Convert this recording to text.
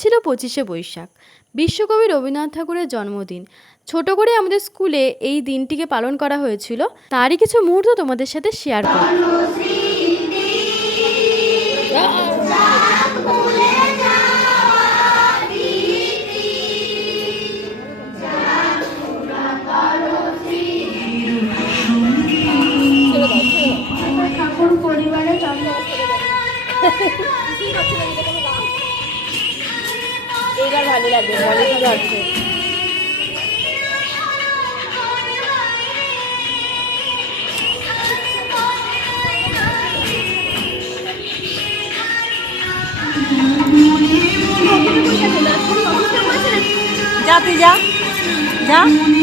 ছিল 25শে বৈশাখ, বিশ্বকবি রবীন্দ্রনাথ ঠাকুরের জন্মদিন। ছোট করে আমাদের স্কুলে এই দিনটিকে পালন করা হয়েছিল, তারই কিছু মুহূর্ত তোমাদের সাথে শেয়ার করব। ঠাকুর পরিবারের জন্ম এইবার ভালো লাগবে, মনে হচ্ছে। যা তুই যা যা।